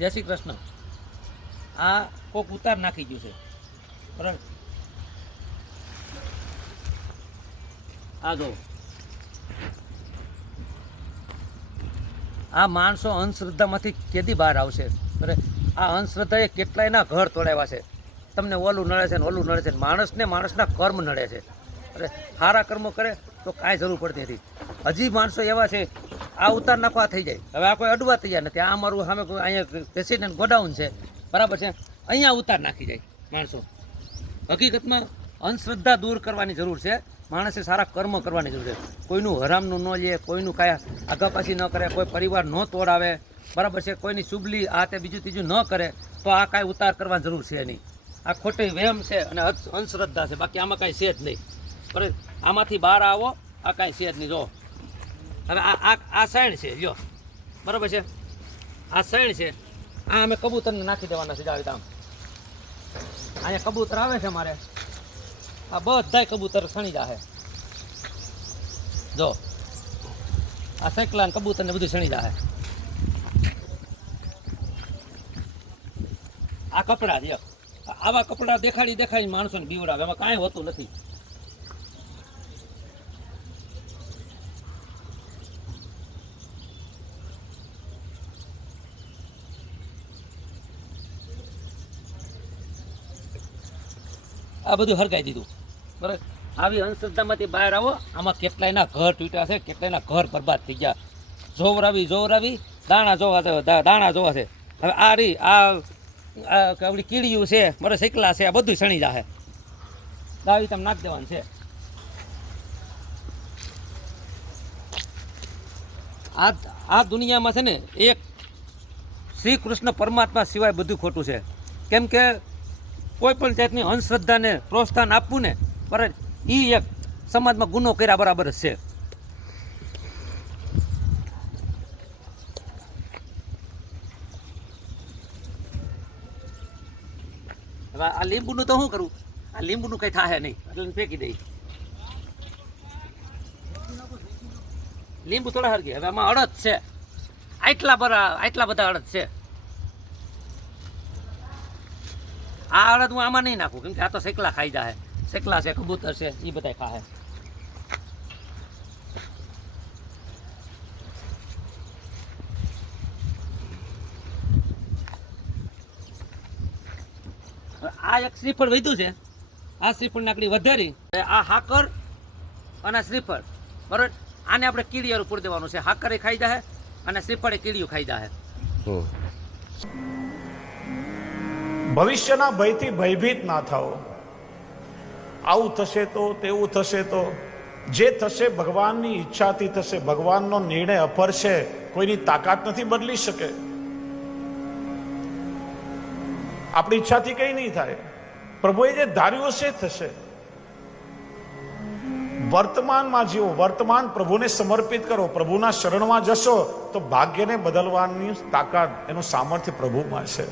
જય શ્રી કૃષ્ણ. આ કોક ઉતાર નાખી ગયું છે બરાબર. આ જો આ માણસો અંધશ્રદ્ધામાંથી કેદી બહાર આવશે? બરાબર. આ અંધશ્રદ્ધાએ કેટલાયના ઘર તોડાવ્યા છે. તમને ઓલું નડે છે ને ઓલું નડે છે. માણસને માણસના કર્મ નડે છે. અરે સારા કર્મો કરે તો કાંઈ જરૂર પડતી નથી. હજી માણસો એવા છે આ ઉતાર નાખવા થઈ જાય. હવે આ કોઈ અડવા તૈયાર નથી. આ અમારું સામે કોઈ અહીંયા પ્રેસિડેન્ટ ગોડાઉન છે બરાબર છે, અહીંયા ઉતાર નાખી જાય માણસો. હકીકતમાં અંધશ્રદ્ધા દૂર કરવાની જરૂર છે. માણસે સારા કર્મ કરવાની જરૂર છે. કોઈનું હરામનું ન લે, કોઈનું કાંઈ આઘાપાછી ન કરે, કોઈ પરિવાર ન તોડાવે બરાબર છે, કોઈની શુભલી આ તે બીજું ત્રીજું ન કરે તો આ કાંઈ ઉતાર કરવાની જરૂર છે નહીં. આ ખોટી વહેમ છે અને અંધશ્રદ્ધા છે, બાકી આમાં કાંઈ છે જ નહીં. બરાબર. આમાંથી બહાર આવો, આ કાંઈ છે જ નહીં. જો હવે આ સાઈણ છે, જો બરાબર છે, આ સાઈણ છે. આ અમે કબૂતરને નાખી દેવાના છે. જાવી આમ અહીંયા કબૂતર આવે છે મારે, આ બધાય કબૂતર સણી જાહે. જો આ સૈકલા ને કબૂતર ને બધું સણી જાહે. આ કપડા છે, આવા કપડા દેખાડી માણસોને બીવડાવે, એમાં કાંઈ હોતું નથી. આ બધું હરગાઈ દીધું બરાબર. આવી અંધશ્રદ્ધામાંથી બહાર આવો. આમાં કેટલાયના ઘર તૂટ્યા છે, કેટલાયના ઘર બરબાદ થઈ ગયા. જોવરાવી દાણા જોવા છે. હવે આ રી આપણી કીડીયું છે, મારે શેકલા છે, આ બધું સણી જાહે. દાવી તમે નાખી દેવાનું છે. આ દુનિયામાં છે ને એક શ્રી કૃષ્ણ પરમાત્મા સિવાય બધું ખોટું છે. કેમ કે કોઈ પણ જાતની અંધશ્રદ્ધાને પ્રોત્સાહન આપવું ને બરાબર, એ એક સમાજમાં ગુનો કર્યા બરાબર જ છે. હવે આ લીંબુનું તો શું કરું? આ લીંબુનું કંઈ થાય નહીં એટલે ફેંકી દઈ. લીંબુ થોડા હરગી. હવે આમાં અડદ છે, આટલા બધા અડદ છે. આ અડદ હું આમાં નહીં નાખું, કેમ કે આ તો શેકલા ખાઈ જાય. શેકલા છે, કબૂતર છે, એ બધા ખાય. આ એક શ્રીફળ વધ્યું છે, આ શ્રીફળ નાકડી વધારી આ હાકર અને શ્રીફળ બરોબર. આને આપણે કીડીયારું પૂરી દેવાનું છે. હાકર ખાઈ જાય અને શ્રીફળ કીડીયું ખાઈ જાય. ભવિષ્યના ભયથી ભયભીત ના થાઓ. આવું થશે તો તેવું થશે તો જે થશે ભગવાનની ઈચ્છાથી થશે. ભગવાનનો નિર્ણય અફર છે, કોઈની તાકાત નથી બદલી શકે. આપણી ઈચ્છાથી કંઈ નહીં થાય. પ્રભુએ જે ધાર્યું હશે થશે. વર્તમાનમાં જીવો, વર્તમાન પ્રભુને સમર્પિત કરો, પ્રભુના શરણમાં જશો તો ભાગ્યને બદલવાની તાકાત, એનું સામર્થ્ય પ્રભુમાં છે.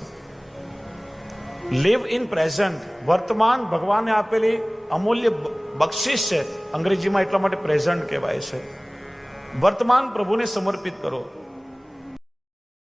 live in present. વર્તમાન ભગવાને આપેલી અમૂલ્ય બક્ષિસ છે. અંગ્રેજીમાં એટલા માટે પ્રેઝન્ટ કહેવાય છે. વર્તમાન પ્રભુને સમર્પિત કરો.